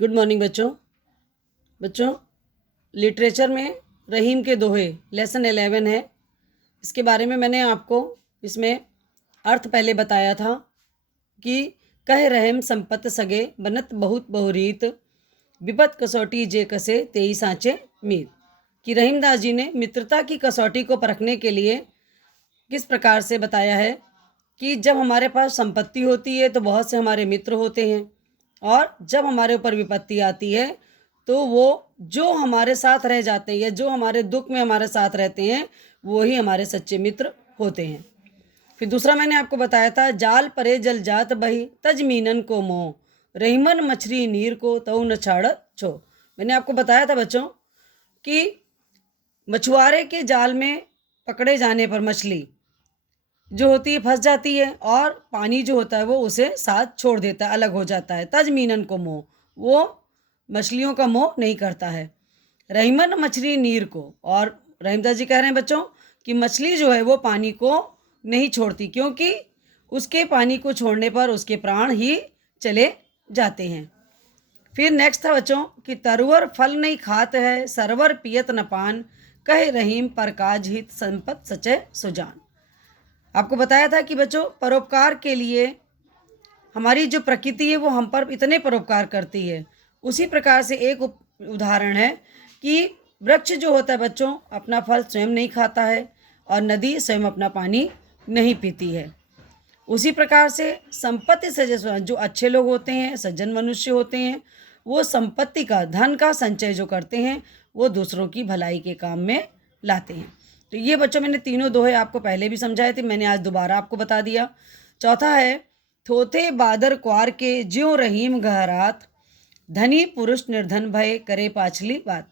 Good morning बच्चों literature में रहीम के दोहे लेसन 11 है। इसके बारे में मैंने आपको इसमें अर्थ पहले बताया था कि कह रहम संपत सगे बनत बहुत बहुरीत विपत कसौटी जे कसे तेई सांचे मीत। कि रहीमदास जी ने मित्रता की कसौटी को परखने के लिए किस प्रकार से बताया है कि जब हमारे पास संपत्ति होती है तो बहुत से हमारे मित्र होते हैं, और जब हमारे ऊपर विपत्ति आती है तो वो जो हमारे साथ रह जाते हैं या जो हमारे दुख में हमारे साथ रहते हैं वो ही हमारे सच्चे मित्र होते हैं। फिर दूसरा मैंने आपको बताया था, जाल परे जल जात बही तज मीनन को मोह रहीमन मछली नीर को तऊ न छाड़ छो। मैंने आपको बताया था बच्चों कि मछुआरे के जाल में पकड़े जाने पर मछली जो होती है फंस जाती है और पानी जो होता है वो उसे साथ छोड़ देता है, अलग हो जाता है। तजमीनन को मोह, वो मछलियों का मोह नहीं करता है। रहीमन मछली नीर को, और रहीमदास जी कह रहे हैं बच्चों कि मछली जो है वो पानी को नहीं छोड़ती, क्योंकि उसके पानी को छोड़ने पर उसके प्राण ही चले जाते हैं। फिर नेक्स्ट था बच्चों कि तरवर फल नहीं खात है सरवर पियत न पान कहे रहीम पर काज हित संपत सचे सुजान। आपको बताया था कि बच्चों परोपकार के लिए हमारी जो प्रकृति है वो हम पर इतने परोपकार करती है। उसी प्रकार से एक उदाहरण है कि वृक्ष जो होता है बच्चों अपना फल स्वयं नहीं खाता है और नदी स्वयं अपना पानी नहीं पीती है। उसी प्रकार से संपत्ति से जो अच्छे लोग होते हैं, सज्जन मनुष्य होते हैं, वो संपत्ति का, धन का संचय जो करते हैं वो दूसरों की भलाई के काम में लाते हैं। तो ये बच्चों मैंने तीनों दोहे आपको पहले भी समझाए थे, मैंने आज दोबारा आपको बता दिया। चौथा है, थोथे बादर क्वार के ज्यों रहीम गहरात धनी पुरुष निर्धन भय करे पाछली बात।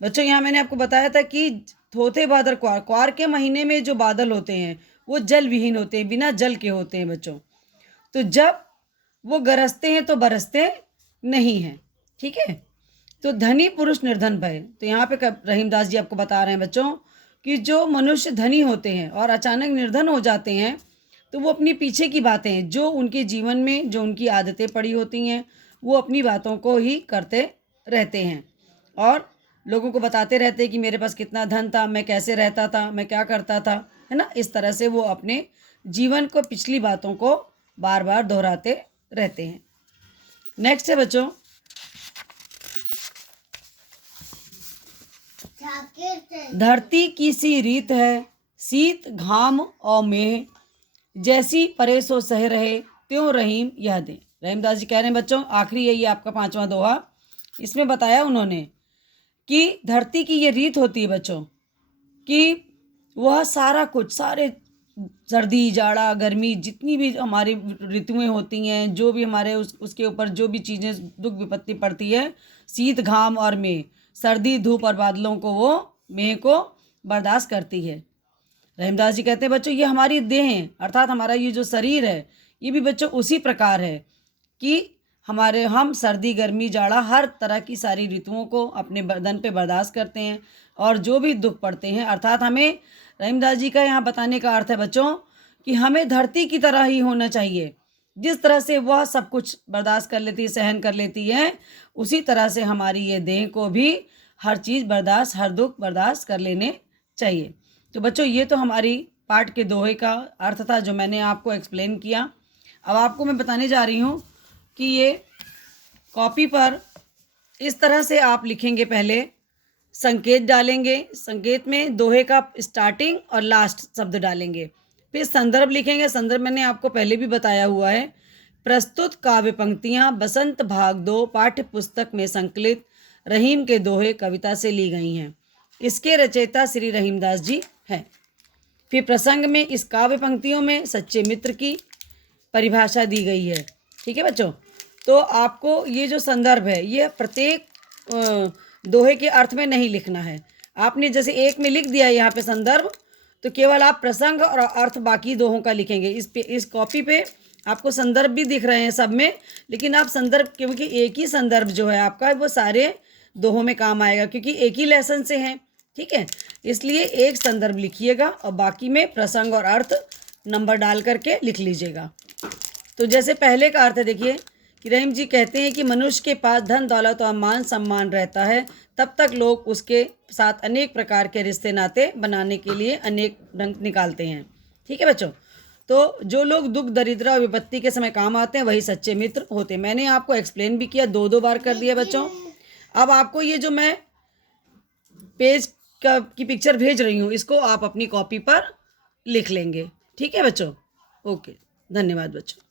बच्चों यहाँ मैंने आपको बताया था कि थोथे बादर क्वार, क्वार के महीने में जो बादल होते हैं वो जल विहीन होते हैं, बिना जल के होते हैं बच्चों। तो जब वो गरजते हैं तो बरसते नहीं हैं, ठीक है। तो धनी पुरुष निर्धन भय, तो यहाँ पे रहीमदास जी आपको बता रहे हैं बच्चों कि जो मनुष्य धनी होते हैं और अचानक निर्धन हो जाते हैं तो वो अपनी पीछे की बातें, जो उनके जीवन में जो उनकी आदतें पड़ी होती हैं, वो अपनी बातों को ही करते रहते हैं और लोगों को बताते रहते हैं कि मेरे पास कितना धन था, मैं कैसे रहता था, मैं क्या करता था, है ना। इस तरह से वो अपने जीवन को, पिछली बातों को बार बार दोहराते रहते हैं। नेक्स्ट है बच्चों, धरती की सी रीत है शीत घाम और मेह जैसी परे सो सह रहे त्यों रहीम यह दे। रहीमदास जी कह रहे हैं बच्चों, आखिरी यही आपका 5वां दोहा, इसमें बताया उन्होंने कि धरती की ये रीत होती है बच्चों कि वह सारा कुछ, सारे सर्दी जाड़ा गर्मी जितनी भी हमारी ऋतुएं होती हैं, जो भी हमारे उसके ऊपर जो भी चीज़ें दुख विपत्ति पड़ती है, शीत घाम और मेह, सर्दी धूप और बादलों को वो मेह को बर्दाश्त करती है। रहीमदास जी कहते हैं बच्चों ये हमारी देह है, अर्थात हमारा ये जो शरीर है ये भी बच्चों उसी प्रकार है कि हम सर्दी गर्मी जाड़ा हर तरह की सारी ऋतुओं को अपने बदन पे बर्दाश्त करते हैं, और जो भी दुख पड़ते हैं, अर्थात हमें, रहीमदास जी का यहाँ बताने का अर्थ है बच्चों कि हमें धरती की तरह ही होना चाहिए। जिस तरह से वह सब कुछ बर्दाश्त कर लेती है, सहन कर लेती है, उसी तरह से हमारी ये देह को भी हर चीज़ बर्दाश्त, हर दुख बर्दाश्त कर लेने चाहिए। तो बच्चों ये तो हमारी पाठ के दोहे का अर्थ था जो मैंने आपको एक्सप्लेन किया। अब आपको मैं बताने जा रही हूँ कि ये कॉपी पर इस तरह से आप लिखेंगे, पहले संकेत डालेंगे, संकेत में दोहे का स्टार्टिंग और लास्ट शब्द डालेंगे, फिर संदर्भ लिखेंगे। संदर्भ मैंने आपको पहले भी बताया हुआ है, प्रस्तुत काव्य पंक्तियाँ बसंत भाग 2 पाठ्य पुस्तक में संकलित रहीम के दोहे कविता से ली गई हैं। इसके रचयिता श्री रहीमदास जी हैं। फिर प्रसंग में इस काव्य पंक्तियों में सच्चे मित्र की परिभाषा दी गई है, ठीक है बच्चों। तो आपको ये जो संदर्भ है ये प्रत्येक दोहे के अर्थ में नहीं लिखना है। आपने जैसे एक में लिख दिया यहाँ पे संदर्भ, तो केवल आप प्रसंग और अर्थ बाकी दोहों का लिखेंगे। इस कॉपी पे आपको संदर्भ भी दिख रहे हैं सब में, लेकिन आप संदर्भ, क्योंकि एक ही संदर्भ जो है आपका वो सारे दोहों में काम आएगा, क्योंकि एक ही लेसन से हैं, ठीक है। इसलिए एक संदर्भ लिखिएगा और बाकी में प्रसंग और अर्थ नंबर डाल करके लिख लीजिएगा। तो जैसे पहले का अर्थ है, देखिए कि रहीम जी कहते हैं कि मनुष्य के पास धन दौलत और मान सम्मान रहता है, तब तक लोग उसके साथ अनेक प्रकार के रिश्ते नाते बनाने के लिए अनेक ढंग निकालते हैं। ठीक है बच्चों, तो जो लोग दुख दरिद्र और विपत्ति के समय काम आते हैं वही सच्चे मित्र होते हैं। मैंने आपको एक्सप्लेन भी किया, 2 बार कर दिया बच्चों। अब आपको ये जो मैं पेज की पिक्चर भेज रही हूँ, इसको आप अपनी कॉपी पर लिख लेंगे। ठीक है बच्चों, ओके, धन्यवाद बच्चों।